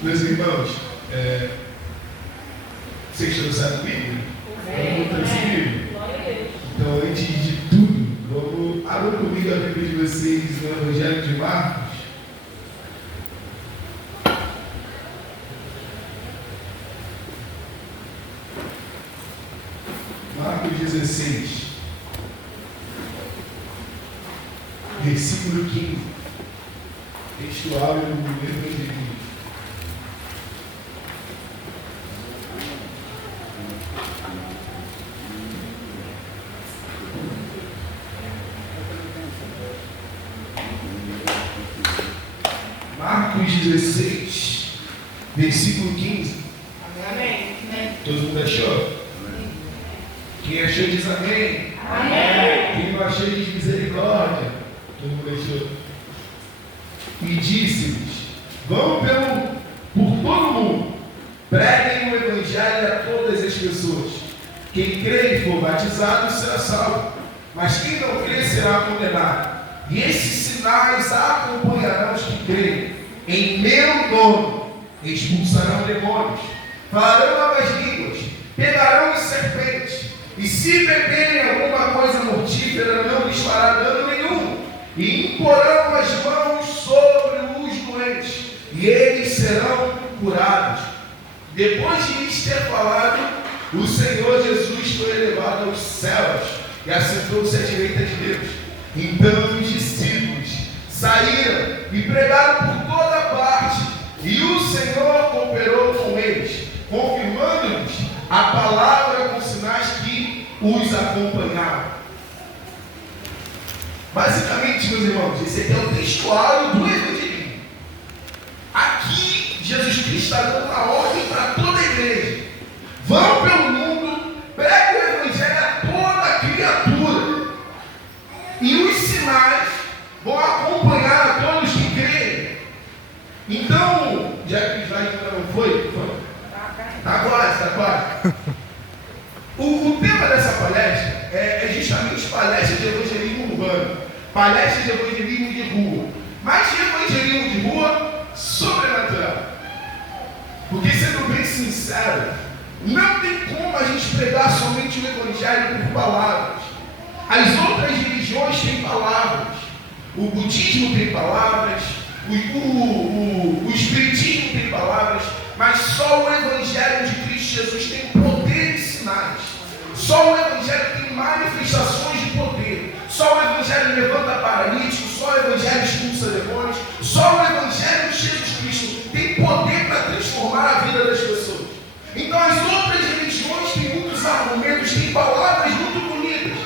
Meus irmãos, vocês trouxeram Bíblia? Vamos trazer Bíblia? Então, antes de tudo, abram comigo a Bíblia de vocês no Evangelho de Marcos. Marcos 16, versículo 15. Textual do Evangelho. Marcos 16, versículo 15. Amém. Todo mundo achou? Quem achou diz amém. Amém. Quem não achou diz misericórdia. Todo mundo achou? E disse-lhes: vão por todo mundo, preguem o Evangelho a todas as pessoas. Quem crê e for batizado será salvo, mas quem não crê será condenado. E esses sinais acompanharão os que creem. Em meu nome expulsarão demônios, falarão novas línguas, pegarão em serpentes, e se beberem alguma coisa mortífera não lhes fará dano nenhum, e imporão as mãos sobre os doentes, e eles serão curados. Depois de lhes ter falado, o Senhor Jesus foi elevado aos céus e assentou-se à direita de Deus. Então os discípulos saíram e pregaram por toda parte, e o Senhor cooperou com eles, confirmando-lhes a palavra com sinais que os acompanhavam. Basicamente, meus irmãos, esse aqui é o textual do Evangelho. Aqui, Jesus Cristo está dando uma ordem para toda a igreja: vão pelo mundo, preguem o Evangelho a toda criatura, e os sinais vão acompanhar a todos que creem. Então, já que o slide ainda não foi? Está quase. O tema dessa palestra é justamente palestra de evangelismo urbano, palestra de evangelismo de rua, mas de evangelismo de rua sobrenatural. Porque, sendo bem sincero, não tem como a gente pregar somente o evangelho por palavras. As outras religiões têm palavras, o budismo tem palavras, o espiritismo tem palavras, mas só o evangelho de Cristo Jesus tem poder de sinais. Só o evangelho tem manifestações de poder. Só o evangelho levanta paralíticos, só o evangelho expulsa demônios, só o evangelho de Jesus Cristo tem poder para transformar a vida das pessoas. Então as outras religiões têm muitos argumentos, têm palavras muito bonitas,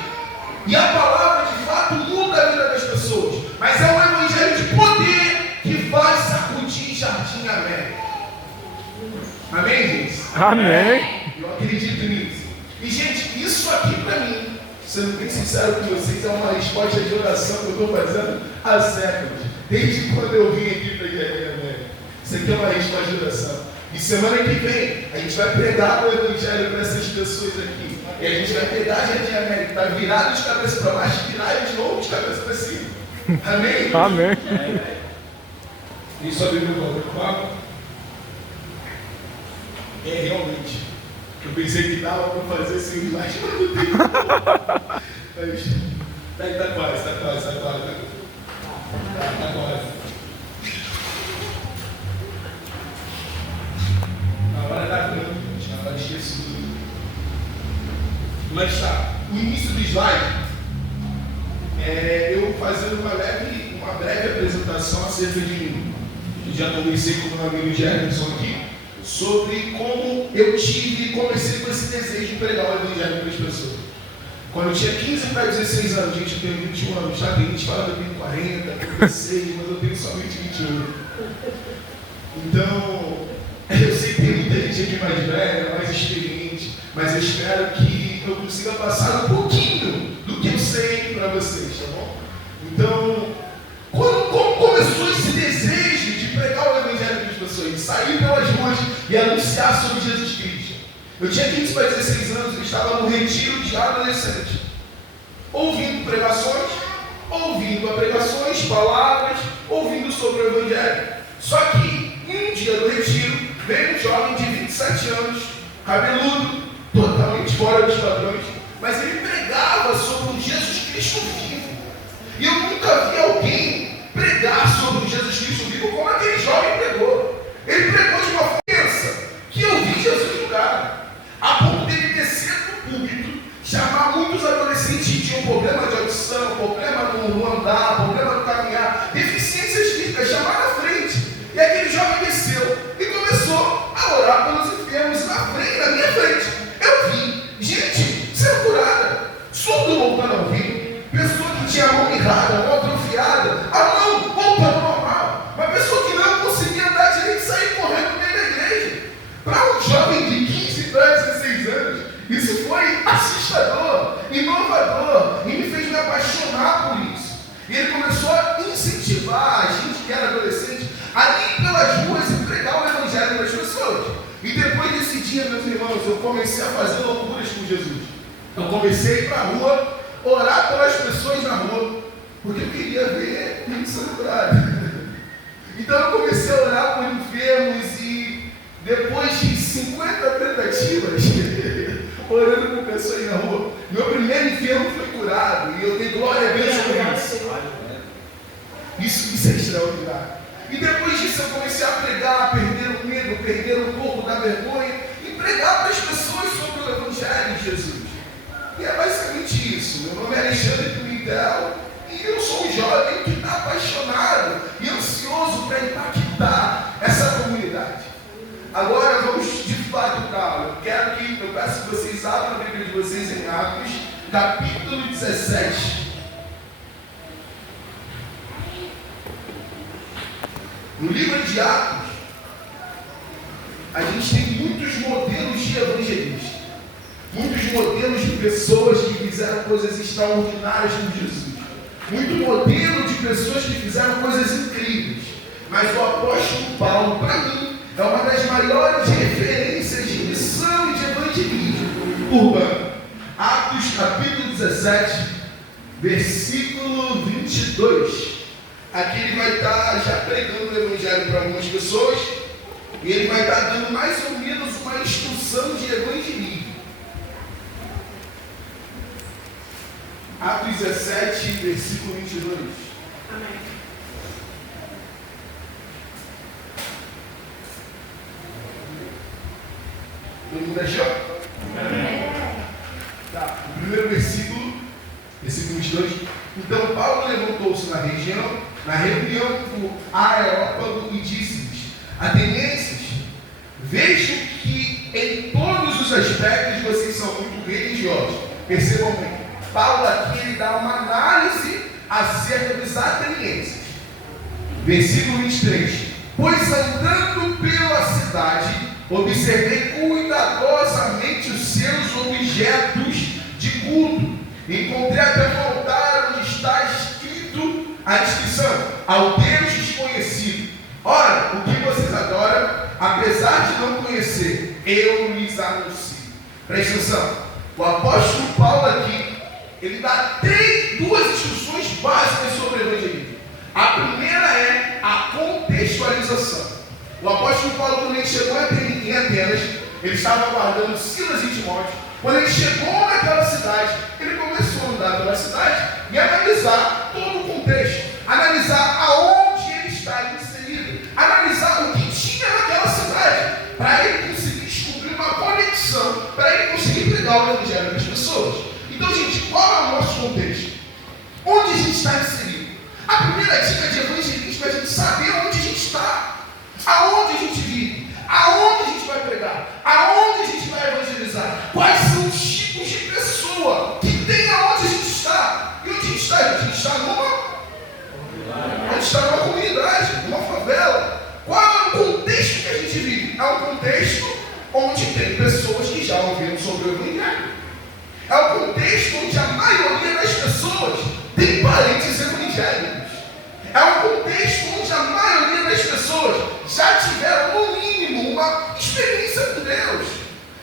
e a palavra de fato muda a vida das pessoas, mas é o evangelho de poder que vai sacudir Jardim América. Amém, gente? Amém. Eu acredito nisso. E, gente, isso aqui para mim, sendo bem sincero com vocês, é uma resposta de oração que eu estou fazendo há séculos. Desde quando eu vim aqui para a Jardim América. Isso aqui é uma resposta de oração. E semana que vem, a gente vai pregar o Evangelho para essas pessoas aqui. E a gente vai pegar a Jardim América, está virado de cabeça para baixo, virar de novo de cabeça para cima. Amém? Amém. E só Bíblia volta. Realmente. Eu pensei que dava para fazer sem slide, mas não tem. Mas tá quase. Tá quase. Agora tá pronto, gente. Agora esqueci tudo. Mas tá. O início do slide eu fazendo uma breve apresentação acerca de mim. Eu já comecei com o meu amigo Jefferson aqui, sobre como eu comecei com esse desejo de pregar o Evangelho para as pessoas. Quando eu tinha 15 para 16 anos, gente, eu tenho 21 anos, tá? Tem gente que fala que eu tenho 40, 36, mas eu tenho somente 21. Então, eu sei que tem muita gente aqui mais velha, mais experiente, mas eu espero que eu consiga passar um pouquinho do que eu sei para vocês, tá bom? Então, como começou esse desejo de pregar o Evangelho para as pessoas, de sair pelas ruas e anunciar sobre Jesus Cristo? Eu tinha 15 para 16 anos, eu estava no retiro de adolescente, ouvindo pregações, ouvindo palavras, ouvindo sobre o Evangelho. Só que um dia do retiro, veio um jovem de 27 anos, cabeludo, totalmente fora dos padrões, mas ele pregava sobre um Jesus Cristo vivo. E eu nunca vi alguém pregar sobre um Jesus Cristo vivo como aquele jovem pregou. Ele pregou de uma força que eu vi Jesus lugar, a ponto de ele descer do púlpito, chamar muitos adolescentes que tinham problema de audição, problema no andar, problema no caminhar, deficiências físicas, chamar na frente. E aquele jovem desceu e começou a orar pelos enfermos na frente, na minha frente. Eu vi gente sendo curada, surdo voltando a ouvir, pessoa que tinha a mão mirrada, a mão atrofiada, a mão voltando ao normal, uma pessoa que não conseguia andar direito e sair correndo no meio da igreja. Para um jovem de 15 para 16 anos, isso foi assustador, inovador, e me fez me apaixonar por isso. E ele começou a incentivar a gente que era adolescente a ir pelas ruas e pregar o evangelho para as pessoas. E depois desse dia, meus irmãos, eu comecei a fazer loucuras com Jesus. Eu comecei a ir para a rua, orar pelas pessoas na rua, porque eu queria ver gente sendo curada. Então eu comecei a orar por enfermos e depois de 50 tentativas, orando com pessoas na rua, meu primeiro enfermo foi curado e eu dei glória a Deus por isso. Isso é extraordinário. E depois disso eu comecei a pregar, perder o medo, perder um pouco da vergonha e pregar para as pessoas sobre o Evangelho de Jesus. E é basicamente isso. Meu nome é Alexandre Pimentel e eu sou um jovem que está apaixonado e ansioso para impactar essa comunidade. Agora vamos de fato para a aula. Eu peço que vocês abram a Bíblia de vocês em Atos, capítulo 17. No livro de Atos, a gente tem muitos modelos de evangelistas, muitos modelos de pessoas que fizeram coisas extraordinárias com Jesus, muito modelo de pessoas que fizeram coisas incríveis. Mas o apóstolo Paulo, para mim, é uma das maiores referências de missão e de evangelismo urbano. Atos capítulo 17, versículo 22. Aqui ele vai estar já pregando o evangelho para algumas pessoas e ele vai estar dando mais ou menos uma instrução de evangelismo. Atos 17, versículo 22. Amém. Todo mundo achou? Amém. Tá, o primeiro versículo 22. Então Paulo levantou-se na reunião do Areópago e disse-lhes: atenienses, vejo que em todos os aspectos vocês são muito religiosos. Percebam bem, Paulo aqui ele dá uma análise acerca dos atenienses. Versículo 23. Pois andando pela cidade, observei cuidadosamente os seus objetos de culto. Encontrei até um altar onde está escrito a inscrição: ao Deus desconhecido. Ora, o que vocês adoram, apesar de não conhecer, eu lhes anuncio. Presta atenção. O apóstolo Paulo aqui, ele dá duas instruções básicas sobre o evangelismo. A primeira é a contextualização. O apóstolo Paulo, quando ele chegou em Atenas, ele estava aguardando Silas e Timóteo. Quando ele chegou naquela cidade, ele começou a andar pela cidade e analisar todo o contexto, analisar aonde ele está inserido, analisar o que tinha naquela cidade, para ele conseguir descobrir uma conexão, para ele conseguir pregar o evangelho para as pessoas. Então, gente, qual é o nosso contexto? Onde a gente está inserido? A primeira dica de evangelismo é a gente saber onde a gente está, aonde a gente vive, aonde a gente vai pregar, aonde a gente vai evangelizar, quais são os tipos de pessoa que tem aonde a gente está. E onde a gente está? A gente está numa comunidade, numa favela. Qual é o contexto que a gente vive? É um contexto onde tem pessoas que já ouviram sobre o evangelho. É um contexto onde a maioria das pessoas tem parentes evangélicos. É um contexto onde a maioria das pessoas já tiveram, no mínimo, uma experiência com Deus.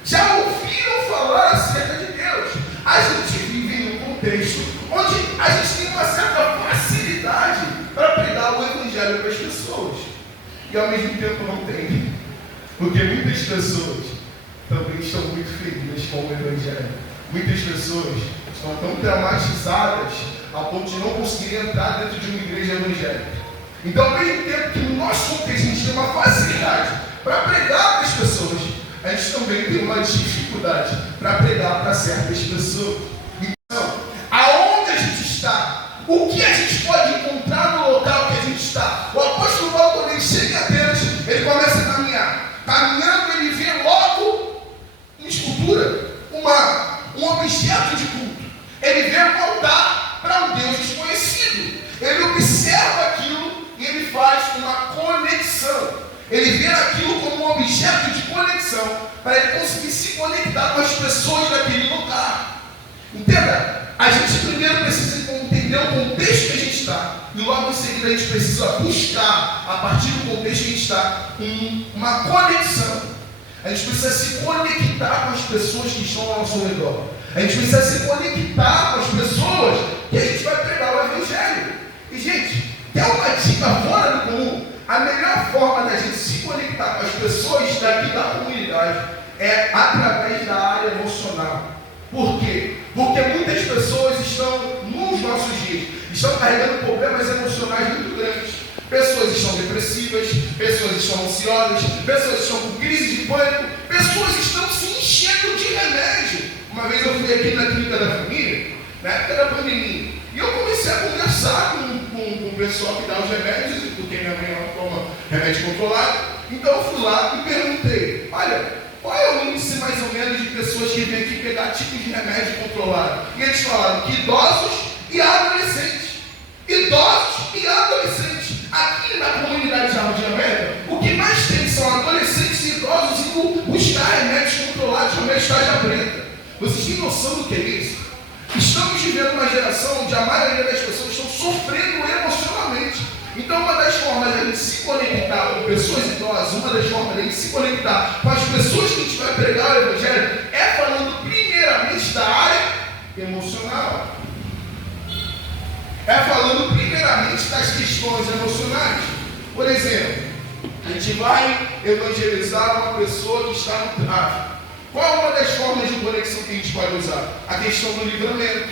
Já ouviram falar acerca de Deus. A gente vive num contexto onde a gente tem uma certa facilidade para pregar o evangelho para as pessoas. E ao mesmo tempo não tem. Porque muitas pessoas também estão muito feridas com o Evangelho. Muitas pessoas estão tão traumatizadas a ponto de não conseguirem entrar dentro de uma igreja evangélica. Então, ao mesmo tempo que no nosso contexto a gente tem uma facilidade para pregar para as pessoas, a gente também tem uma dificuldade para pregar para certas pessoas. Então, aonde a gente está? O que a gente pode encontrar no local que a gente está? O apóstolo Paulo, quando ele chega a Atenas, ele começa a caminhar. Caminhando, ele vê logo uma escultura, um objeto de culto. Ele vê um altar para um Deus desconhecido. Ele observa aquilo e ele faz uma conexão. Ele vê aquilo como um objeto de conexão para ele conseguir se conectar com as pessoas daquele lugar. Entenda? A gente primeiro precisa entender o contexto que a gente está. E logo em seguida a gente precisa buscar, a partir do contexto que a gente está, uma conexão. A gente precisa se conectar com as pessoas que estão ao nosso redor. A gente precisa se conectar com as pessoas que a gente vai pregar o Evangelho. E, gente, quer uma dica fora do comum? A melhor forma da gente se conectar com as pessoas daqui da comunidade é através da área emocional. Por quê? Porque muitas pessoas estão, nos nossos dias, estão carregando problemas emocionais muito grandes. Pessoas estão depressivas, pessoas estão ansiosas, pessoas estão com crise de pânico, pessoas estão se enchendo de remédio. Uma vez eu fui aqui na clínica da família, na época da pandemia, e eu comecei a conversar com o pessoal que dá os remédios, porque minha mãe não toma remédio controlado. Então eu fui lá e perguntei, olha, qual é o índice mais ou menos de pessoas que vêm aqui pegar tipos de remédio controlado? E eles falaram que idosos e adolescentes. Idosos e adolescentes. Aqui na comunidade de Jardim América, o que mais tem são adolescentes e idosos indo buscar remédios controlados, remédios tarja preta. Vocês têm noção do que é isso? Estamos vivendo uma geração onde a maioria das pessoas estão sofrendo emocionalmente. Então, uma das formas de a gente se conectar com pessoas idosas, uma das formas de a gente se conectar com as pessoas que a gente vai pregar o Evangelho, é falando primeiramente da área emocional. É falando primeiramente das questões emocionais. Por exemplo, a gente vai evangelizar uma pessoa que está no tráfico. Qual é uma das formas de conexão que a gente pode usar? A questão do livramento.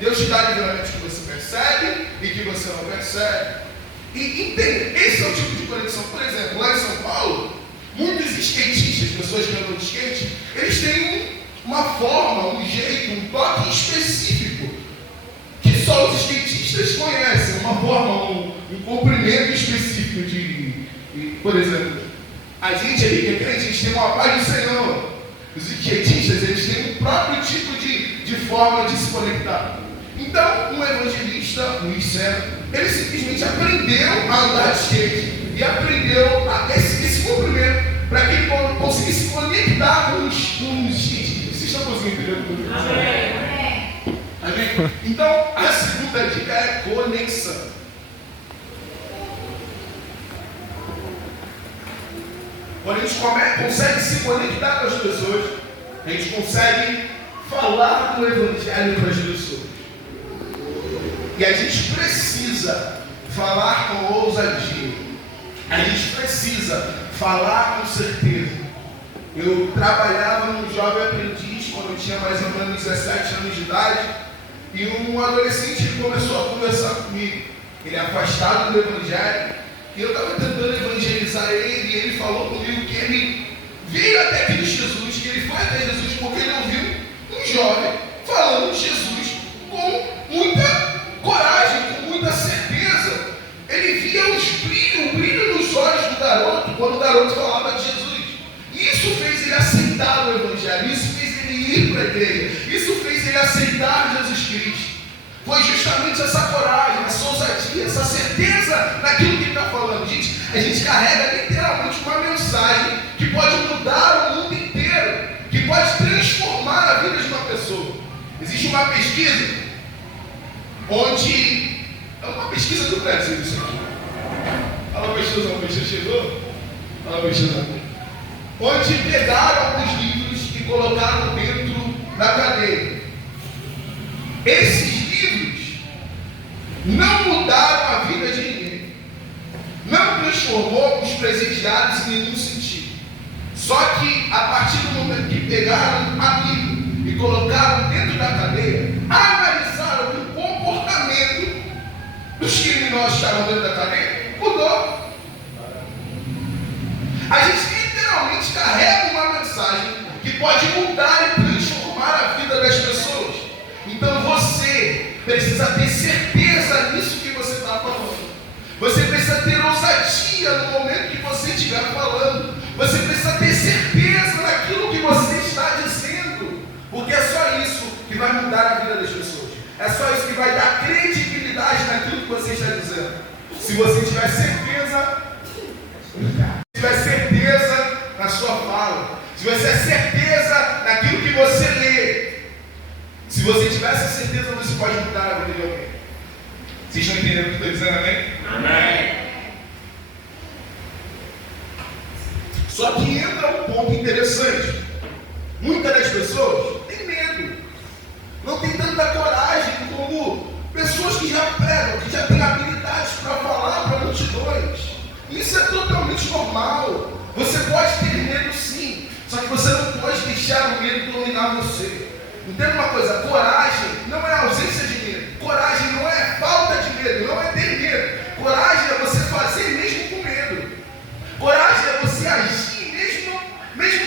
Deus te dá livramentos que você percebe e que você não percebe. E entenda, esse é o tipo de conexão. Por exemplo, lá em São Paulo, muitos skatistas, pessoas que andam de skate, eles têm uma forma, um jeito, um toque específico que só os skatistas conhecem. Uma forma, um comprimento específico por exemplo, a gente ali que é crente, a gente tem uma paz do Senhor. Os skatistas, eles têm um próprio tipo de forma de se conectar. Então, um evangelista, um Luciano, ele simplesmente aprendeu a andar de skate e aprendeu esse cumprimento para que ele conseguisse se conectar com os skatistas. Vocês estão conseguindo entender o que eu estou dizendo? Amém? Então, a segunda dica é conexão. Quando a gente consegue se conectar com as pessoas, a gente consegue falar do Evangelho para as pessoas. E a gente precisa falar com ousadia. A gente precisa falar com certeza. Eu trabalhava num jovem aprendiz quando eu tinha mais ou menos 17 anos de idade. E um adolescente começou a conversar comigo. Ele é afastado do Evangelho. E eu estava tentando evangelizar ele. E ele falou comigo que ele veio até aquele Jesus. Que ele foi até Jesus porque ele ouviu um jovem falando de Jesus com muita coragem, com muita certeza. Ele via o brilho nos olhos do garoto quando o garoto falava de Jesus. Isso fez ele aceitar o Evangelho, isso fez ele ir para a igreja, isso fez ele aceitar Jesus Cristo. Foi justamente essa coragem, essa ousadia, essa certeza naquilo que ele está falando. Gente, a gente carrega literalmente uma mensagem que pode mudar o mundo inteiro, que pode transformar a vida de uma pessoa. Existe uma pesquisa onde é uma pesquisa do Brasil isso aqui. Fala pesquisa, uma pesquisa chegou? Fala pesquisa. Onde pegaram alguns livros e colocaram dentro da cadeia. Esses livros não mudaram a vida de ninguém. Não transformou os presidiários em nenhum sentido. Só que, a partir do momento que pegaram a Bíblia e colocaram dentro da cadeia, analisaram o comportamento dos criminosos que estavam dentro da cadeia, mudou. A gente literalmente carrega uma mensagem que pode mudar e transformar a vida das pessoas. Então você precisa ter certeza nisso que você está falando. Você precisa ter ousadia no momento que você estiver falando. Você precisa ter certeza naquilo que você está dizendo. Porque é só isso que vai mudar a vida das pessoas. É só isso que vai dar credibilidade naquilo que você está dizendo. Se você tiver certeza na sua fala, se você tiver certeza naquilo que você lê, se você tiver essa certeza, você pode mudar a vida de alguém. Vocês estão entendendo o que eu estou dizendo, amém? Amém. Só que entra um ponto interessante. Muitas das pessoas têm medo, não tem tanta coragem como pessoas que já pregam, que já têm habilidades para falar para multidões. Isso é totalmente normal. Você pode ter medo sim, só que você não pode deixar o medo dominar você. Entenda uma coisa, coragem não é ausência de medo. Coragem não é falta de medo, não é ter medo. Coragem é você fazer mesmo com medo. Coragem é você agir mesmo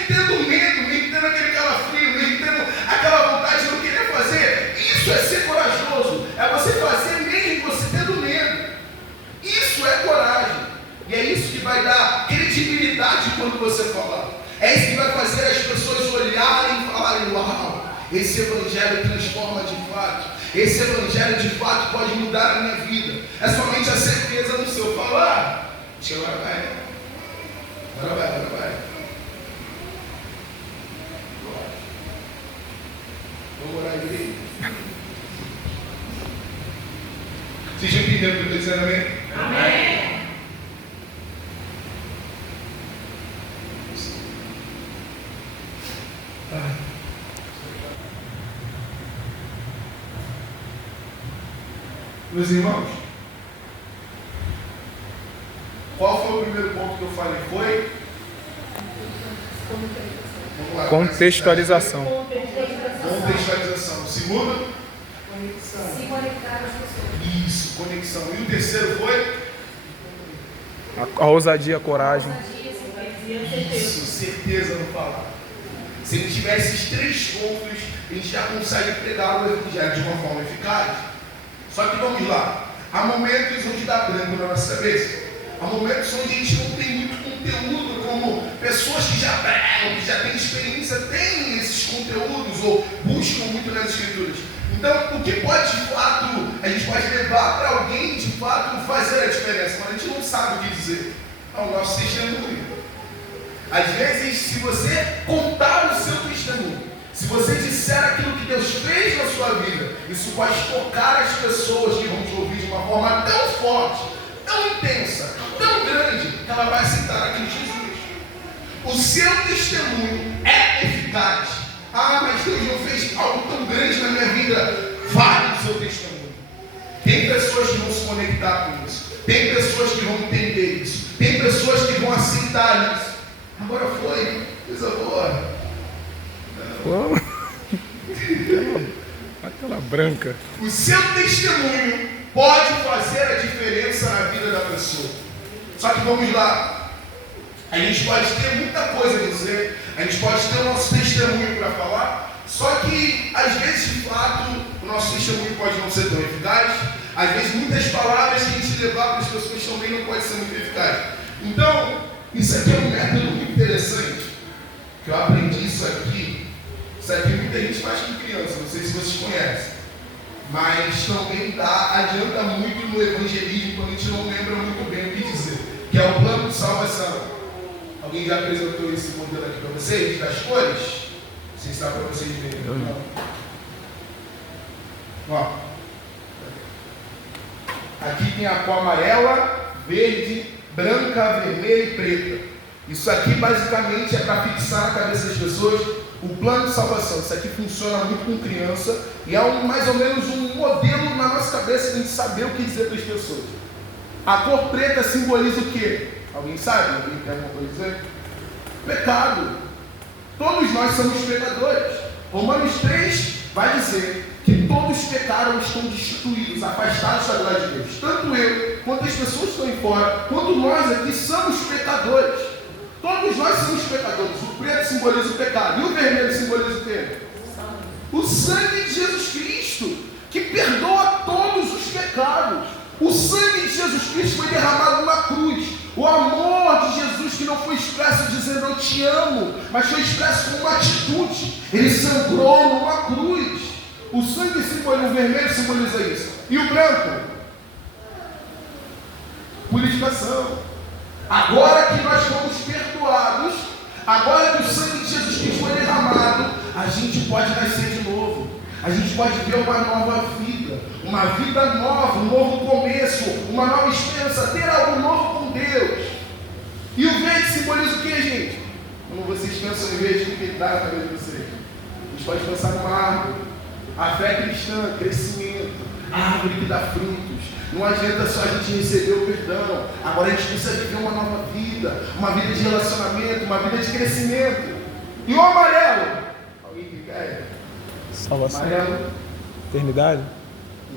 tendo medo, mesmo tendo aquele calafrio, mesmo tendo aquela vontade de não querer fazer. Isso é ser corajoso. É você fazer mesmo você tendo medo. Isso é coragem. E é isso que vai dar credibilidade quando você falar. É isso que vai fazer as pessoas olharem e falarem: uau, esse evangelho transforma de fato. Esse evangelho de fato pode mudar a minha vida. É somente a certeza no seu falar. Acho que agora vai. Agora vai. Vamos orar aí. Vocês já entenderam o que eu estou dizendo, amém? Amém. Meus irmãos, qual foi o primeiro ponto que eu falei? Foi? Vamos lá, Contextualização. Contextualização. O segundo? Se conectar às pessoas. Isso, conexão. E o terceiro foi? A ousadia, a coragem. Isso, certeza no falar. Se a gente tiver esses três pontos, a gente já consegue pregar o evangelho de uma forma eficaz. Só que vamos lá. Há momentos onde dá branco na nossa cabeça. Há momentos onde a gente não tem muito conteúdo, como pessoas que já pregam, que já têm experiência, têm esses conteúdos ou buscam muito nas escrituras. Então, o que pode de fato, a gente pode levar para alguém de fato fazer a diferença, mas a gente não sabe o que dizer. É o nosso testemunho. Às vezes, se você contar o seu testemunho, se você disser aquilo que Deus fez na sua vida, isso pode tocar as pessoas que vão te ouvir de uma forma tão forte, tão intensa, tão grande, que ela vai aceitar aquele Jesus. O seu testemunho é eficaz. Ah, mas Deus não fez algo tão grande na minha vida. Vale o seu testemunho. Tem pessoas que vão se conectar com isso. Tem pessoas que vão entender isso. Tem pessoas que vão aceitar isso. Agora foi, coisa boa. Uau. Aquela branca. O seu testemunho pode fazer a diferença na vida da pessoa. Só que vamos lá. A gente pode ter muita coisa a dizer, a gente pode ter o nosso testemunho para falar, só que às vezes de fato o nosso testemunho pode não ser tão eficaz, às vezes muitas palavras que a gente levar para as pessoas também não pode ser muito eficaz. Então, isso aqui é um método muito interessante, que eu aprendi isso aqui muita gente faz com criança, não sei se vocês conhecem, mas também adianta muito no evangelismo quando a gente não lembra muito bem o que dizer, que é o plano de salvação. Alguém já apresentou esse modelo aqui para vocês, das cores? Não sei se dá para vocês verem. Ó. Aqui tem a cor amarela, verde, branca, vermelha e preta. Isso aqui basicamente é para fixar na cabeça das pessoas o plano de salvação. Isso aqui funciona muito com criança e é mais ou menos um modelo na nossa cabeça de a gente saber o que dizer para as pessoas. A cor preta simboliza o quê? Alguém sabe? Alguém tem alguma coisa a dizer? Pecado. Todos nós somos pecadores. Romanos 3 vai dizer que todos pecaram e estão destruídos, afastados da glória de Deus. Tanto eu, quanto as pessoas que estão aí fora, quanto nós aqui somos pecadores. Todos nós somos pecadores. O preto simboliza o pecado. E o vermelho simboliza o quê? O sangue de Jesus Cristo, que perdoa todos os pecados. O sangue de Jesus Cristo foi derramado na cruz. O amor de Jesus que não foi expresso dizendo eu te amo, mas foi expresso com uma atitude. Ele sangrou numa cruz. O sangue simboliza, o vermelho simboliza isso. E o branco? Purificação. Agora que nós fomos perdoados, agora que o sangue de Jesus Cristo foi derramado, a gente pode nascer de novo. A gente pode ver uma nova vida nova, um novo começo, uma nova esperança, ter algo novo com Deus. E o verde simboliza o que, gente? Quando vocês pensam em verde, o que dá na cabeça de vocês? A gente pode pensar numa árvore. A fé cristã, crescimento, árvore que dá frutos. Não adianta só a gente receber o perdão. Agora a gente precisa viver uma nova vida, uma vida de relacionamento, uma vida de crescimento. E o amarelo? Alguém que quer? Salvação. Amarelo. Eternidade.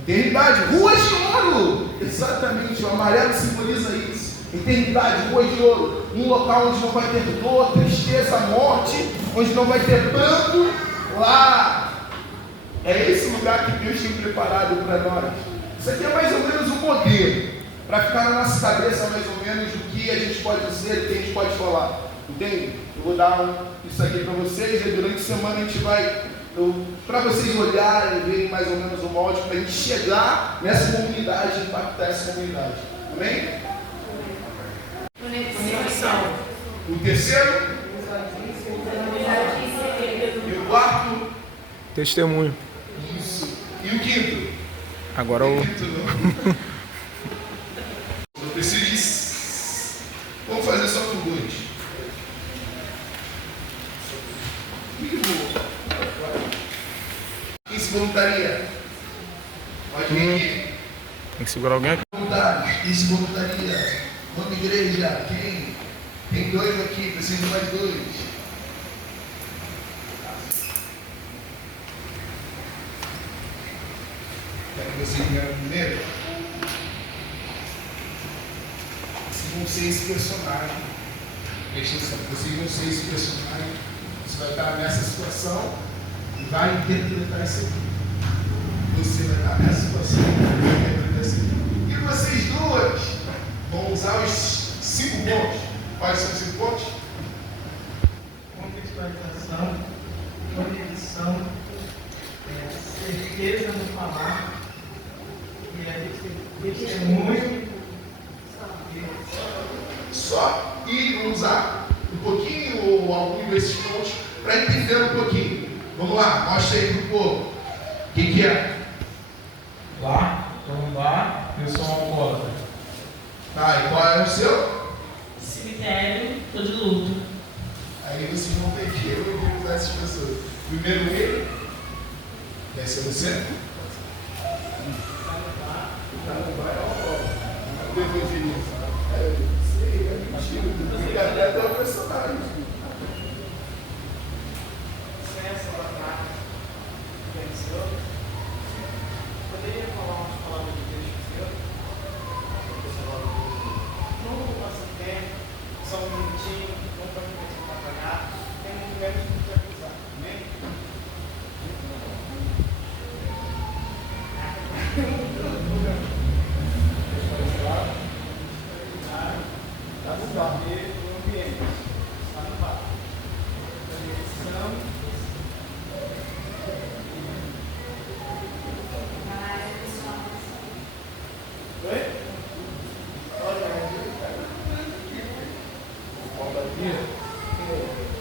Eternidade, ruas de ouro. Exatamente, o amarelo simboliza isso. Eternidade, ruas de ouro. Um local onde não vai ter dor, tristeza, morte, onde não vai ter pranto. Lá. É esse lugar que Deus tem preparado para nós. Isso aqui é mais ou menos um modelo, para ficar na nossa cabeça mais ou menos o que a gente pode dizer, o que a gente pode falar. Entende? Eu vou dar isso aqui para vocês e durante a semana a gente vai, para vocês olharem e verem mais ou menos o molde, para a gente chegar nessa comunidade e impactar essa comunidade. Amém? Conexão. O terceiro? E o quarto? Testemunho. Isso. E o quinto? Agora o. Eu preciso de. Vamos fazer só por dois. Quem se voluntaria? Pode vir aqui. Tem que segurar alguém aqui. Voluntários. Quem se voluntaria? Vamos igreja. Quem? Tem dois aqui. Preciso de mais dois. Quero que vocês ganhem primeiro. Vocês vão ser esse personagem. Presta atenção. Vocês vão ser esse personagem. Você vai estar nessa situação e vai interpretar isso aqui. Você vai estar nessa situação e vai interpretar isso aqui. E vocês duas vão usar os 5 pontos. Quais são os 5 pontos? Contextualização, conexão, certeza no falar, e é testemunho. Só e usar um pouquinho ou algum desses pontos para entender um pouquinho. Vamos lá, mostra aí pro povo. O que é? Lá, vamos lá, eu sou um alcoólatra. Tá, e qual é o seu? Cemitério, tô de luto. Aí vocês vão ter que usar essas pessoas. Primeiro ele. Vai ser você? Depois de isso. Fica até o personagem. Sem essa batalha que venceu, poderia falar umas palavras de Deus que eu? No nosso tempo, só um minutinho, não para começar a trabalhar, tem muito menos do que acusar. Amém?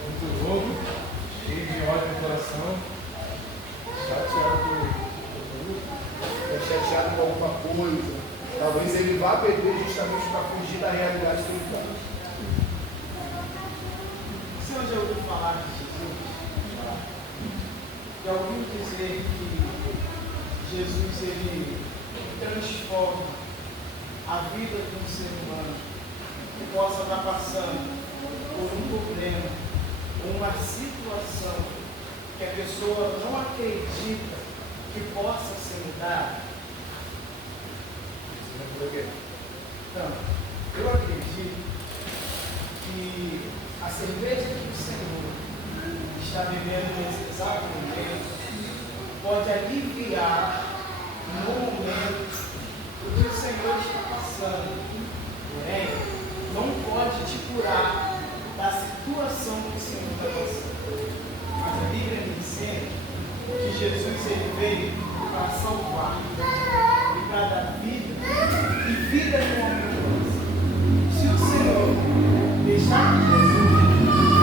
Muito louco, cheio de ódio no coração, Chateado com alguma coisa. Talvez ele vá perder justamente para fugir da realidade que ele está. O senhor já ouviu falar de Jesus? Já ouviu dizer que Jesus ele transforma a vida de um ser humano que possa estar passando por um problema, uma situação que a pessoa não acredita que possa ser mudada? Então, eu acredito que a cerveja que o Senhor está bebendo nesse exato momento pode aliviar no momento o que o Senhor está passando. Porém, não pode te curar da situação que o Senhor está passando. Mas a Bíblia me ensina que Jesus ele veio para salvar e para dar vida, e vida no momento. Se o Senhor deixar que Jesus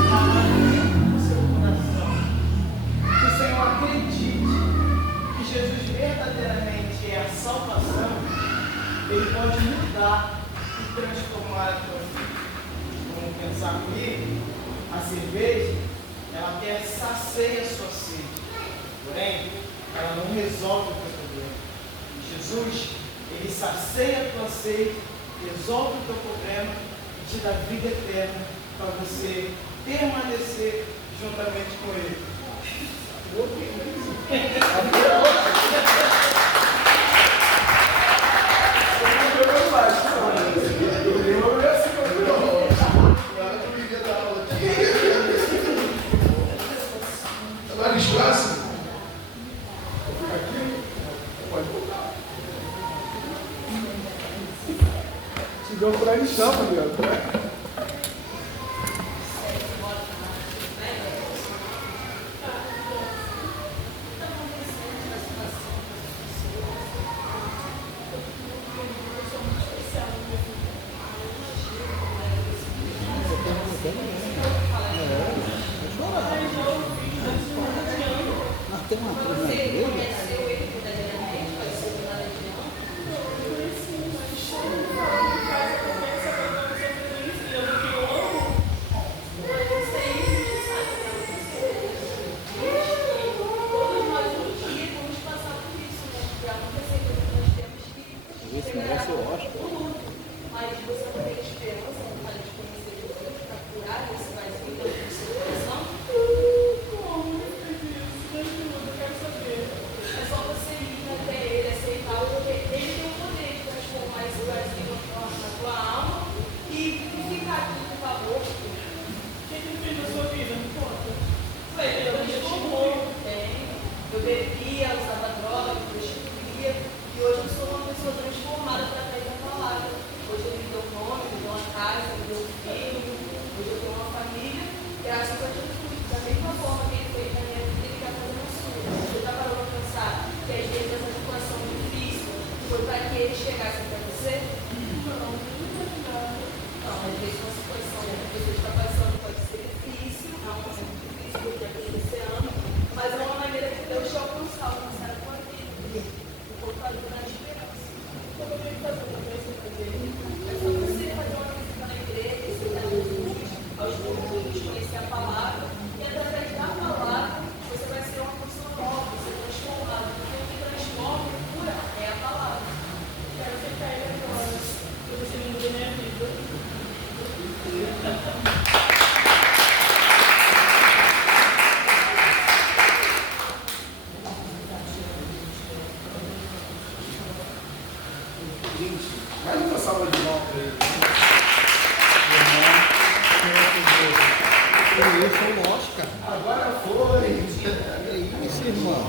trabalhe no seu coração, que o Senhor acredite que Jesus verdadeiramente é a salvação, ele pode mudar e transformar a tua vida. Vamos pensar comigo? A cerveja, ela quer saciar a sua sede, porém, ela não resolve o teu problema. Jesus, ele sacia a tua sede, resolve o teu problema e te dá vida eterna para você permanecer juntamente com ele. Agora espaço. Se deu por aí, chama, meu. Mais uma salva de palmas para ele. Isso, Oscar. Agora foi. É isso, irmão.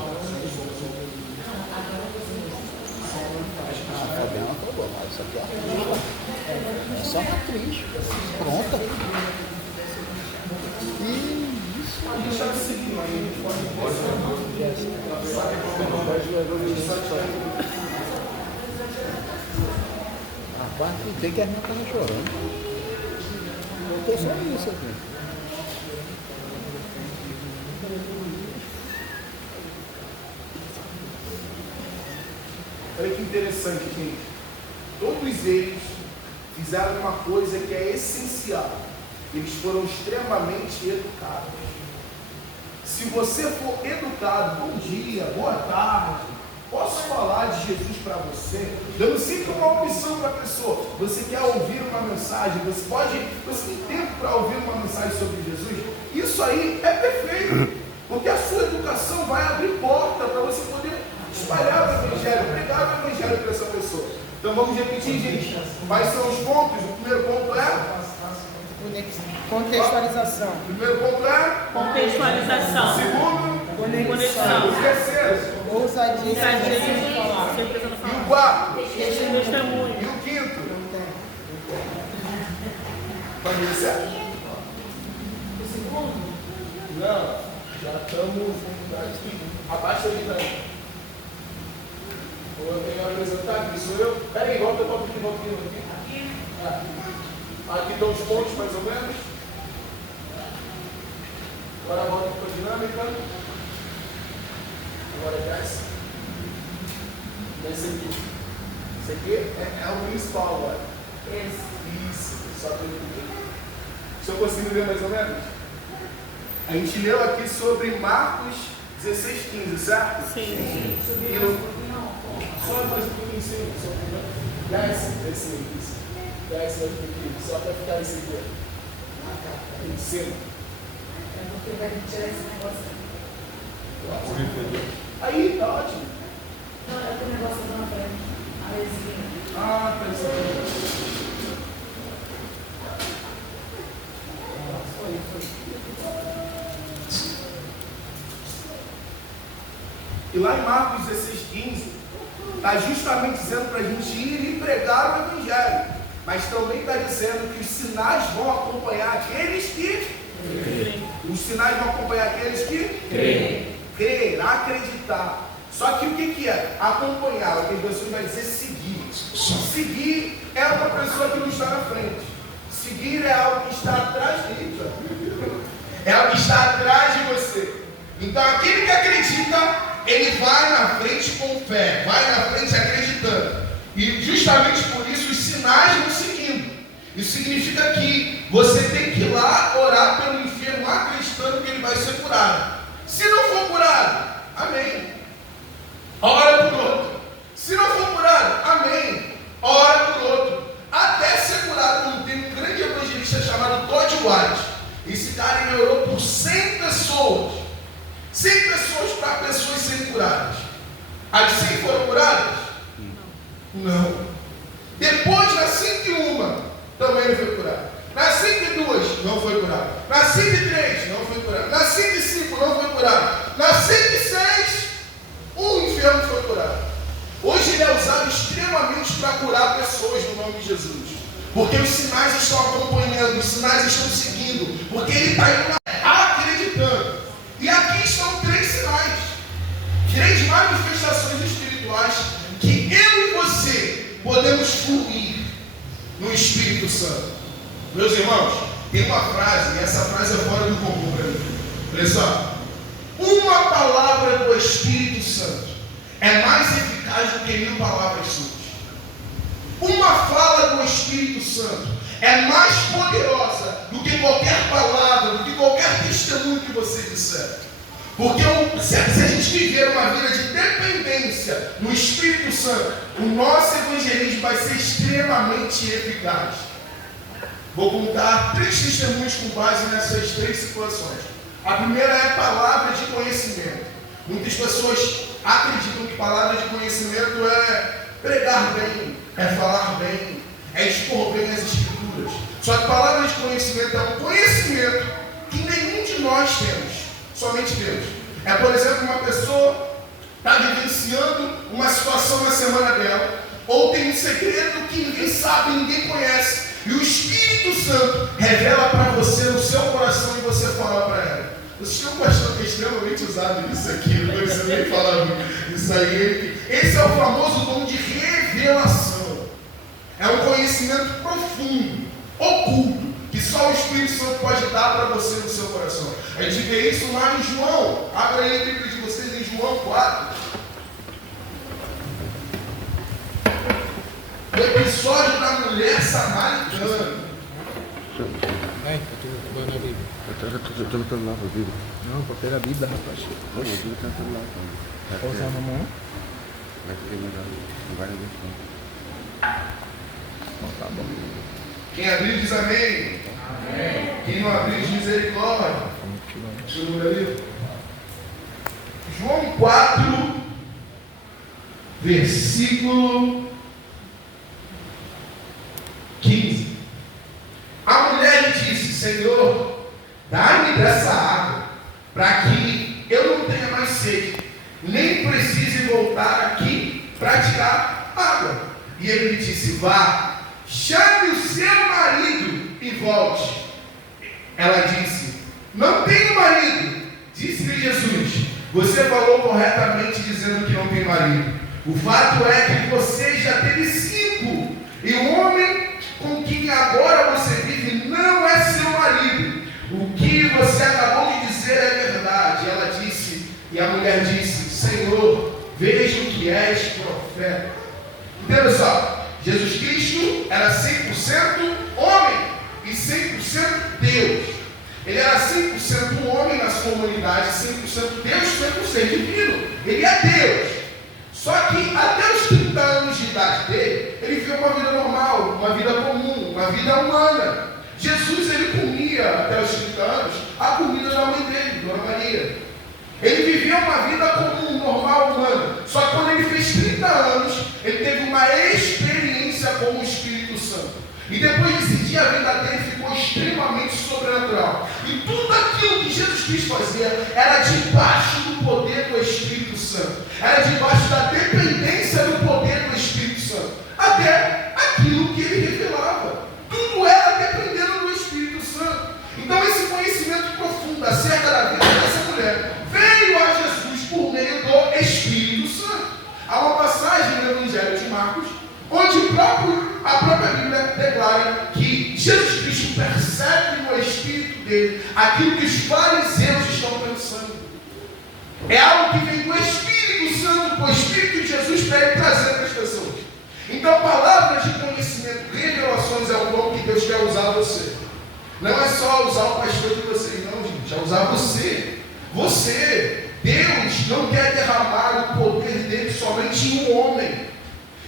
A Fabiana falou, mas isso aqui é atriz. É só uma atriz. Pronta. Deixa eu seguir aí. Rapaz, tem que a minha tava chorando. Eu tô só isso aqui. Olha que interessante, gente. Todos eles fizeram uma coisa que é essencial. Eles foram extremamente educados. Se você for educado, bom dia, boa tarde, posso falar de Jesus para você, dando sempre uma opção para a pessoa. Você quer ouvir uma mensagem, você tem tempo para ouvir uma mensagem sobre Jesus? Isso aí é perfeito, porque a sua educação vai abrir porta para você poder espalhar o Evangelho, pregar o Evangelho para essa pessoa. Então vamos repetir, gente. Quais são os pontos? O primeiro ponto é contextualização. o primeiro ponto é Contextualização. segundo, Conexão. o terceiro, Ousadia. e o quarto, Testemunho. e o quinto. Pode ser certo? Não, já estamos aqui. Abaixa ali também. Ou eu tenho que apresentar aqui, sou eu. Pera aí, volta aqui. Aqui estão os pontos, mais ou menos. Agora volta para a dinâmica. Agora desce. Desce aqui. Esse aqui é o principal agora. Isso. Só para ele. Se eu consigo ler mais ou menos? A gente leu aqui sobre Marcos 16:15, certo? Sim. Só mais um pouquinho em cima, só um pouquinho. Desce isso. Desce mais um pouquinho, só para ficar esse aqui. Em cima. É porque vai tirar esse negócio. Aí, tá ótimo. Não, é que o negócio tá na frente. A resinha. Ah, tá isso aqui. E lá em Marcos 16:15, está justamente dizendo para a gente ir e pregar o Evangelho. Mas também está dizendo que os sinais vão acompanhar aqueles que creem. Os sinais vão acompanhar aqueles que creem. Crer, acreditar. Só que o que é? Acompanhar. O que a pessoa vai dizer seguir. Seguir é uma pessoa que não está na frente. Seguir é algo que está atrás dele. É algo que está atrás de você. Então aquele que acredita, ele vai na frente com fé, vai na frente acreditando. E justamente por isso os sinais vão seguindo. Isso significa que você tem que ir lá orar pelo enfermo, acreditando que ele vai ser curado. Se não for curado, amém. Ora por outro. Se não for curado, amém. Ora por outro. Até ser curado, como tem um grande evangelista chamado Todd White. Esse cara ele orou por 100 pessoas. 100 pessoas para pessoas serem curadas. As 100 foram curadas? Não. Depois, na 101, também não foi curado. Na 102, não foi curado. Na 103, não foi curado. Na 105, não foi curado. Na 106, um enfermo foi curado. Hoje ele é usado extremamente para curar pessoas no nome de Jesus. Porque os sinais estão acompanhando, os sinais estão seguindo. Porque ele está indo acreditando. E aqui estão 3 sinais, 3 manifestações espirituais que eu e você podemos fluir no Espírito Santo. Meus irmãos, tem uma frase, e essa frase é fora do comum para mim. Olha só. Uma palavra do Espírito Santo é mais eficaz do que 1000 palavras suas. Uma fala do Espírito Santo é mais poderosa do que qualquer palavra, do que qualquer testemunho que você disser. Porque se a gente viver uma vida de dependência no Espírito Santo, o nosso evangelismo vai ser extremamente eficaz. Vou contar 3 testemunhos com base nessas 3 situações. A primeira é a palavra de conhecimento. Muitas pessoas acreditam que palavra de conhecimento é pregar bem, é falar bem, é expor bem as Escrituras. Só que palavra de conhecimento é um conhecimento que nenhum de nós temos, somente Deus. É, por exemplo, uma pessoa está vivenciando uma situação na semana dela, ou tem um segredo que ninguém sabe, ninguém conhece, e o Espírito Santo revela para você no seu coração e você fala para ela. Vocês têm um pastor que é extremamente usado nisso aqui, não precisa nem falar isso aí. Esse é o famoso dom de revelação. É um conhecimento profundo, oculto, que só o Espírito Santo pode dar para você no seu coração. A gente vê isso lá em João. Abra aí a Bíblia de vocês em João 4. O episódio da mulher samaritana. Vem, eu tô dando a Bíblia. Eu tô lutando lá pra Bíblia. Não, pra pegar a Bíblia, rapaz. Não, a Bíblia tá lutando lá. Qual é a mão? Vai ter melhor. Agora é bem. Então tá bom. Quem abriu diz amém. Quem não abriu diz misericórdia. Deixa eu ver ali. João 4, versículo 15. A mulher lhe disse: Senhor, dá-me dessa água, para que eu não tenha mais sede, nem precise voltar aqui para tirar água. E ele lhe disse: vá, chame o seu marido e volte. Ela disse: não tenho marido. Disse-lhe Jesus: você falou corretamente dizendo que não tem marido. O fato é que você já teve 5, e o homem com quem agora você vive não é seu marido. O que você acabou de dizer é verdade. Ela disse, e a mulher disse: Senhor, vejo que és profeta. Entenda só, Jesus Cristo era 100% homem e 100% Deus. Ele era 100% homem na sua humanidade, 100% Deus, 100% divino. Ele é Deus. Só que até os 30 anos de idade dele, ele viveu uma vida normal, uma vida comum, uma vida humana. Jesus, ele comia até os 30 anos a comida da mãe dele, Dona Maria. Ele vivia uma vida comum, normal, humana. Só que quando ele fez 30 anos, ele teve uma experiência com o Espírito Santo. E depois desse dia, a vida dele ficou extremamente sobrenatural. E tudo aquilo que Jesus Cristo fazia era debaixo do poder do Espírito Santo. Era debaixo da dependência do poder do Espírito Santo. Até aquilo que ele revelava. Tudo era dependendo do Espírito Santo. Então esse conhecimento profundo acerca da vida dessa mulher veio a Jesus por meio do Espírito Santo. Há uma passagem no Evangelho de Marcos, onde a própria Bíblia declara que Jesus Cristo percebe no Espírito dele aquilo que os fariseus estão pensando. É algo que vem do Espírito Santo, do Espírito de Jesus, para ele trazer para as pessoas. Então, palavras de conhecimento, revelações é o dom que Deus quer usar você. Não é só usar o pastor de vocês, não, gente. É usar você. Você, Deus não quer derramar o poder dele somente em um homem.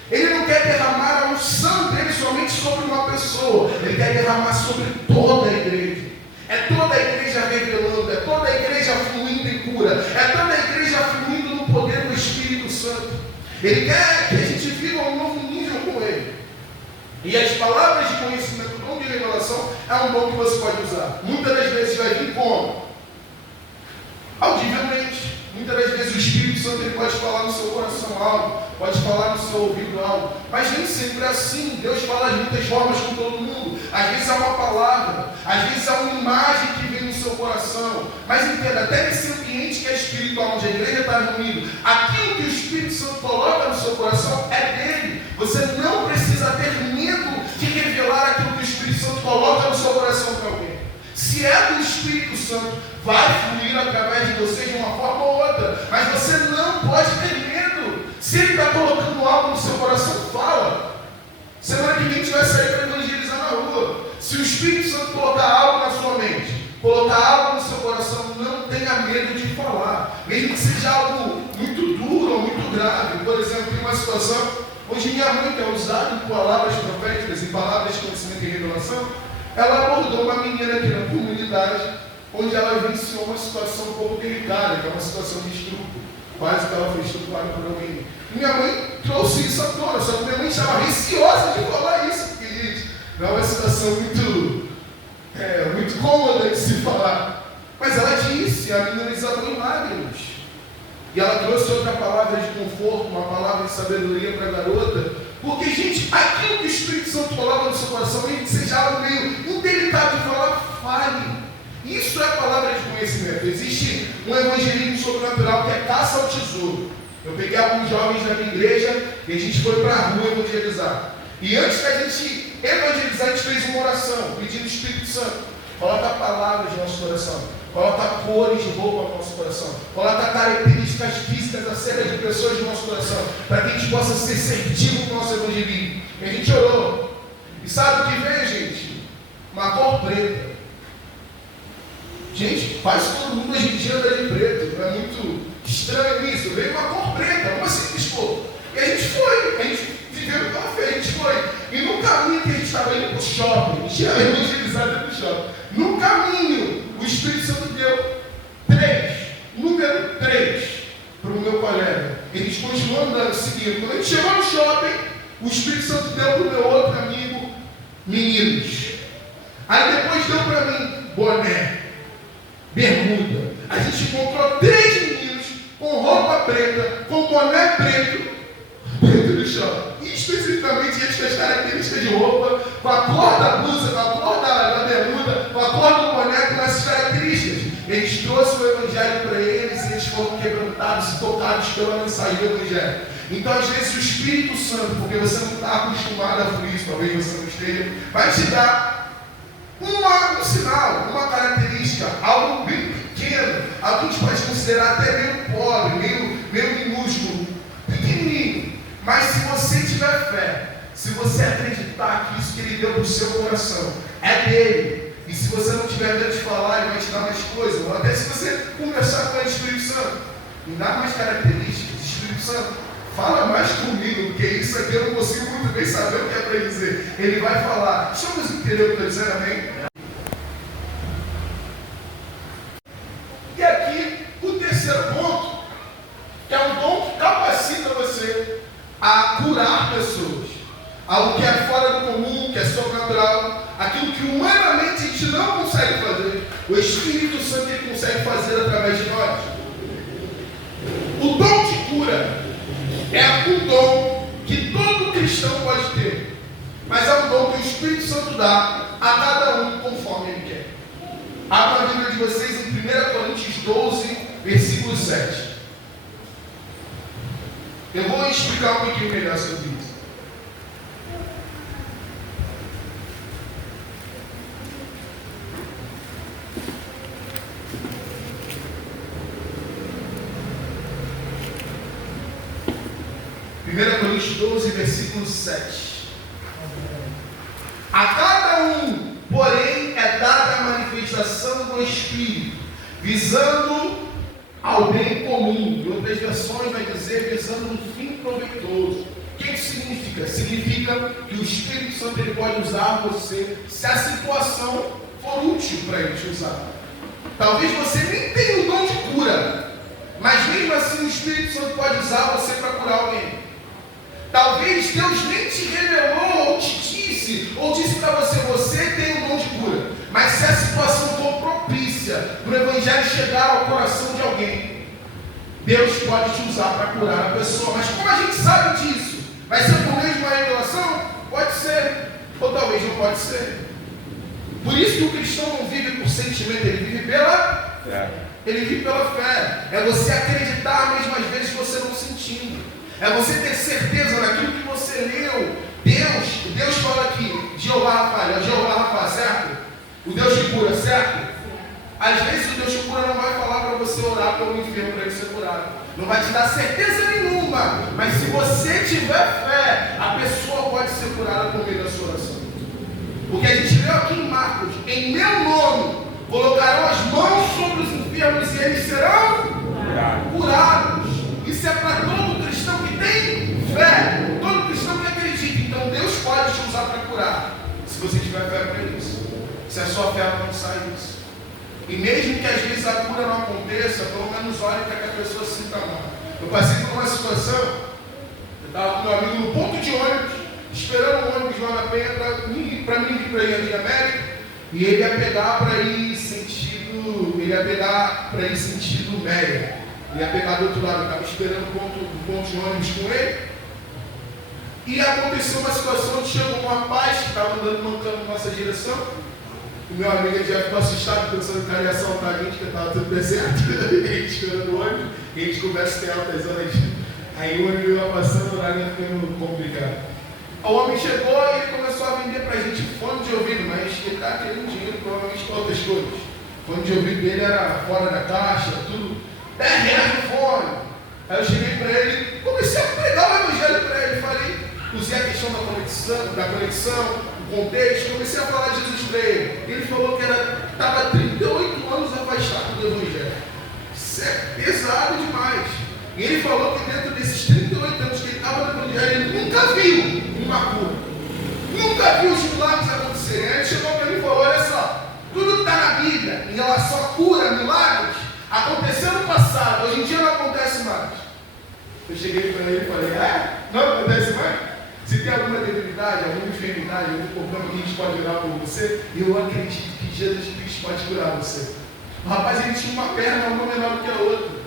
Ele não quer derramar a unção dele somente sobre uma pessoa. Ele quer derramar sobre toda a igreja. É toda a igreja revelando, é toda a igreja fluindo em cura, é toda a igreja fluindo no poder do Espírito Santo. Ele quer que a gente viva um novo nível com ele. E as palavras de conhecimento, o dom de revelação, é um dom que você pode usar. Muitas das vezes vai vir como? Audivelmente. Muitas das vezes o Espírito Santo ele pode falar no seu coração algo, pode falar no seu ouvido algo, mas nem sempre é assim. Deus fala de muitas formas com todo mundo. Às vezes é uma palavra, às vezes é uma imagem que vem no seu coração. Mas entenda, até nesse ambiente que é espiritual, onde a igreja está reunida, aquilo que o Espírito Santo coloca no seu coração é dele. Você não precisa ter medo de revelar aquilo que o Espírito Santo coloca no seu coração para alguém. Se é do Espírito Santo, vai fluir através de você de uma forma ou outra, mas você não pode ter medo. Se ele está colocando algo no seu coração, fala. Semana que vem a gente vai sair para evangelizar na rua. Se o Espírito Santo colocar algo na sua mente, colocar algo no seu coração, não tenha medo de falar, mesmo que seja algo muito duro ou muito grave. Por exemplo, tem uma situação onde minha mãe, que é usada em palavras proféticas, em palavras de conhecimento e revelação, ela abordou uma menina aqui na comunidade, onde ela vivenciou uma situação um pouco delicada, que é uma situação de estupro. Quase que ela foi estuprada por alguém. E minha mãe trouxe isso à tona, só que minha mãe estava receosa de falar isso, porque, gente, não é uma situação muito cômoda de se falar. Mas ela disse, a menina desabou em lágrimas. E ela trouxe outra palavra de conforto, uma palavra de sabedoria para a garota. Porque, gente, aquilo que o Espírito Santo coloca no seu coração, mesmo que seja algo meio indelicado de falar, fale. Isso é a palavra de conhecimento. Existe um evangelismo sobrenatural que é caça ao tesouro. Eu peguei alguns jovens da minha igreja e a gente foi para a rua evangelizar. E antes da gente evangelizar, a gente fez uma oração, pedindo o Espírito Santo. Coloca palavras no nosso coração. Coloca cores de roupa no nosso coração. Coloca características físicas acerca de pessoas no nosso coração. Para que a gente possa ser certinho no nosso evangelismo. E a gente orou. E sabe o que veio, gente? Uma cor preta. Gente, quase todo mundo hoje em dia anda de preto. Não é muito estranho isso. Veio uma cor preta, uma simples cor. E a gente viveu pela fé, a gente foi. E no caminho que a gente estava indo para o shopping, a gente ia evangelizar dentro do shopping. No caminho, o Espírito Santo deu número 3 para o meu colega. A gente continuou andando, seguindo. Quando a gente chegou no shopping, o Espírito Santo deu para o meu outro amigo, meninos. Aí depois deu para mim, boné, bermuda. A gente encontrou 3 meninos com roupa preta, com boné preto, dentro do shopping. E especificamente eles com as características de roupa, com a cor da blusa, com a cor da bermuda, com a cor do boné, com essas características. Eles trouxeram o Evangelho para eles e eles foram quebrantados e tocados pela mensagem do Evangelho. Então, às vezes, o Espírito Santo, porque você não está acostumado a fluir isso, talvez você não esteja, vai te dar um sinal, uma característica, algo bem pequeno, algo que a gente pode considerar até meio pobre, meio minúsculo, pequenininho. Mas se você tiver fé, se você acreditar que isso que Ele deu para o seu coração é dele, e se você não tiver medo de falar, Ele vai te dar mais coisas, ou até se você conversar com o Espírito Santo, me dá mais características, Espírito Santo, fala mais comigo, porque isso aqui eu não consigo muito bem saber o que é para ele dizer. Ele vai falar. Estamos entendendo o que eu estou dizendo, amém? E aqui, o terceiro ponto, que é um dom que capacita você a curar pessoas. Algo que é fora do comum, que é sobrenatural, aquilo que humanamente a gente não consegue fazer. O Espírito Santo ele consegue fazer através de nós. O dom de cura é um dom que todo cristão pode ter, mas é um dom que o Espírito Santo dá a cada um conforme ele quer. Abra a Bíblia de vocês em 1 Coríntios 12, versículo 7. Eu vou explicar um pouquinho melhor sobre isso. Coríntios 12, versículo 7. A cada um, porém, é dada a manifestação do Espírito, visando ao bem comum. Em outras versões vai dizer, visando um fim proveitoso. O que isso significa? Significa que o Espírito Santo ele pode usar você se a situação for útil para ele te usar. Talvez você nem tenha o dom de cura, mas mesmo assim o Espírito Santo pode usar você para curar alguém. Talvez Deus nem te revelou, ou te disse, ou disse para você, você tem um dom de cura. Mas se a situação for propícia para o Evangelho chegar ao coração de alguém, Deus pode te usar para curar a pessoa. Mas como a gente sabe disso? Vai ser por meio de uma revelação? Pode ser, ou talvez não pode ser. Por isso que o cristão não vive por sentimento, ele vive pela fé. Ele vive pela fé. É você acreditar mesmo às vezes você não sentindo. É você ter certeza naquilo que você leu. Deus fala aqui, Jeová Rafa, certo? O Deus que cura, certo? Às vezes o Deus que cura não vai falar para você orar pelo enfermo para ele ser curado. Não vai te dar certeza nenhuma. Mas se você tiver fé, a pessoa pode ser curada por meio da sua oração. Porque a gente leu aqui em Marcos, em meu nome, colocarão as mãos sobre os enfermos e eles serão curados. Isso é para todo cristão que tem fé, todo cristão que acredita. Então Deus pode te usar para curar, se você tiver fé para isso. Se a sua fé não sai disso. E mesmo que às vezes a cura não aconteça, pelo menos olhe para que a pessoa se sinta mal. Eu passei por uma situação, eu estava com meu amigo no ponto de ônibus, esperando o ônibus lá na Penha para mim vir para ir a América, e ele ia pegar para ir sentido Meia. Ele ia pegar do outro lado, eu estava esperando o ponto de ônibus com ele. E aconteceu uma situação onde chegou um rapaz que estava andando mancando na nossa direção. O meu amigo já ficou assustado, pensando que ele ia assaltar a gente, porque estava tudo deserto. A gente esperando o ônibus, e a gente começa a ter altas horas. Aí o ônibus ia passando, o horário ia ficando complicado. O homem chegou e ele começou a vender para a gente fone de ouvido, mas ele estava querendo dinheiro provavelmente para outras coisas. O fone de ouvido dele era fora da caixa, tudo. 10 reais no fone. Aí eu cheguei para ele, comecei a pregar o evangelho para ele. Falei, usei a questão da conexão, o contexto, comecei a falar de Jesus para ele. Ele falou que estava 38 anos afastado do evangelho. Isso é pesado demais. E ele falou que dentro desses 38 anos que ele estava no cura, milagres, aconteceu no passado, hoje em dia não acontece mais. Eu cheguei para ele e falei, não acontece mais? Se tem alguma debilidade, alguma enfermidade, algum problema que a gente pode orar por você, eu acredito que Jesus Cristo pode curar você. O rapaz, ele tinha uma perna uma menor do que a outra.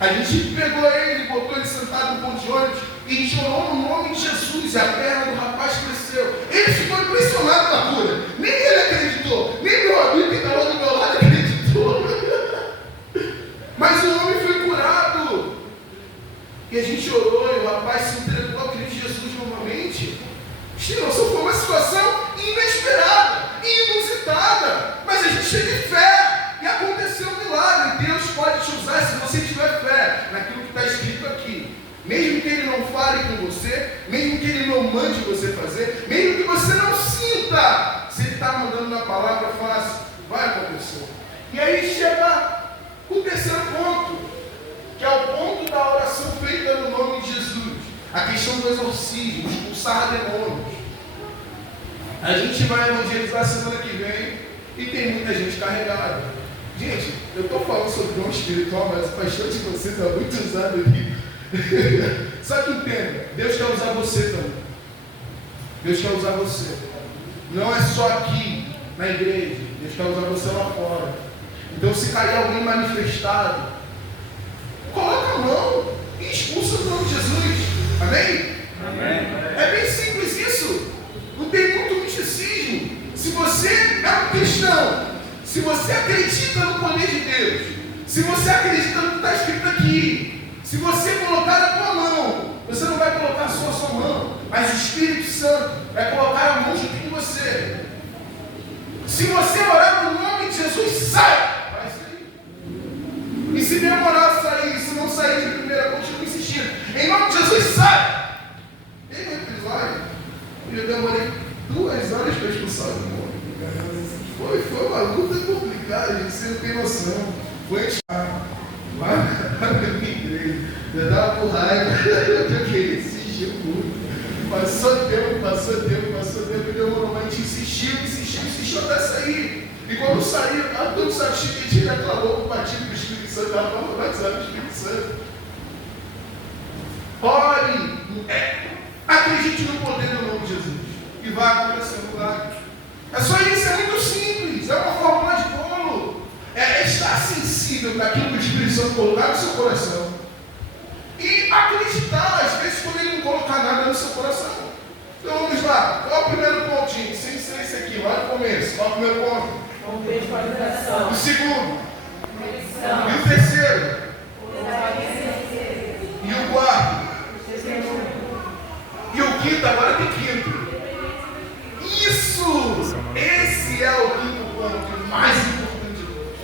A gente pegou ele, botou ele sentado no ponto de ônibus e a gente orou no nome de Jesus e a perna do rapaz cresceu. Ele ficou impressionado com a cura. Nem ele acreditou, nem meu amigo que estava do meu lado acreditou. Mas o homem foi curado. E a gente orou e o rapaz se entregou ao Cristo Jesus novamente. Nossa, foi uma situação inesperada, inusitada. Mas a gente teve fé e aconteceu um milagre. Deus pode te usar se você tiver fé naquilo que está escrito aqui. Mesmo que Ele não fale com você, mesmo que Ele não mande você fazer, mesmo que você não sinta, se Ele está mandando na palavra, faça, vai acontecer. E aí chega o terceiro ponto, que é o ponto da oração feita no nome de Jesus. A questão do exorcismo, expulsar demônios. A gente vai evangelizar semana que vem e tem muita gente carregada. Gente, eu estou falando sobre dom espiritual, mas o pastor de vocês está muito usado aqui. Só que entenda, Deus quer usar você também. Deus quer usar você. Não é só aqui na igreja. Deus quer usar você lá fora. Então, se cair alguém manifestado, coloca a mão e expulsa o nome de Jesus. Amém? Amém? É bem simples isso. Não tem muito misticismo. Se você é um cristão, se você acredita no poder de Deus, se você acredita no que está escrito aqui, se você colocar a tua mão, você não vai colocar só a sua mão, mas o Espírito Santo vai colocar a mão junto com você. Se você orar no nome de Jesus, sai! Vai sair. E se demorar a sair, se não sair de primeira, continue insistindo. Em nome de Jesus, sai! Tem um episódio, eu demorei 2 horas para expulsar o demônio. Foi uma luta complicada, gente, você não tem noção. Foi lá na minha igreja, eu dava por raiva, eu queria insistir muito. Passou tempo, e demorou, mas a gente insistiu até sair. E quando saiu, todo sabe que a gente reclamou com o partido do Espírito Santo, estava batizado do Espírito Santo. Ore, acredite no poder do nome de Jesus, e vai acontecer um milagre. É só isso, é muito simples, é uma fórmula de bolo. É estar sensível naquilo que o Espírito Santo colocar no seu coração. E acreditar, às vezes, quando ele não colocar nada no seu coração. Então vamos lá, qual é o primeiro pontinho? Sem ser esse aqui, lá no começo. Qual é o primeiro ponto? Contextualização. O segundo. E o terceiro. E o quarto. E o quinto, agora tem quinto. Isso! Esse é o quinto ponto, o mais importante de todos.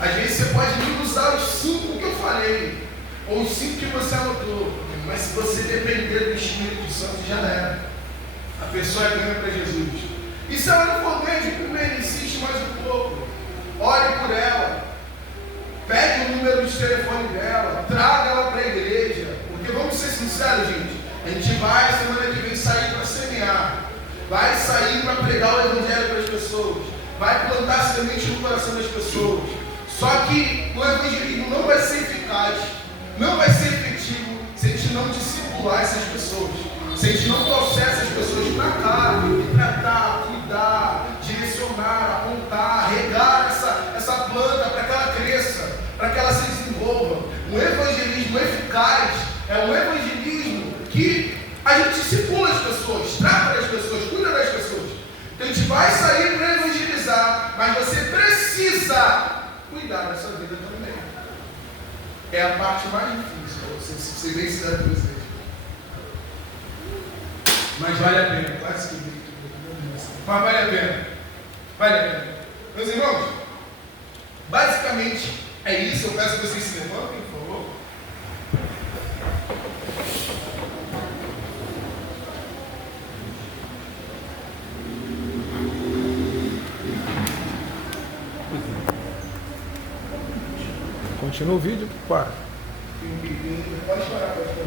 Às vezes você pode nem usar os 5 que eu falei, ou os 5 que você anotou, mas se você depender do Espírito Santo, já era. A pessoa ganha para Jesus. E se ela não for bem de primeiro, insiste mais um pouco. Ore por ela. Pede o número de telefone dela. Traga ela para a igreja. Porque vamos ser sinceros, gente. A gente vai semana que vem sair para semear. Vai sair para pregar o Evangelho para as pessoas. Vai plantar semente no coração das pessoas. Só que o evangelismo não vai ser eficaz, não vai ser efetivo se a gente não discipular essas pessoas. Se a gente não trouxer essas pessoas para cá e tratar, cuidar, direcionar, apontar, regar essa planta para que ela cresça, para que ela se desenvolva. Um evangelismo eficaz é um evangelismo que a gente discipula as pessoas, trata das pessoas, cuida das pessoas. Então a gente vai sair para evangelizar, mas você precisa cuidar da sua vida também. É a parte mais difícil para você vê se dá para vocês. Mas vale a pena, quase que mas vale a pena. Vale a pena. Meus irmãos, basicamente é isso. Eu peço que vocês se levantem, por favor. Continua o vídeo? Para. Pode parar, pode parar.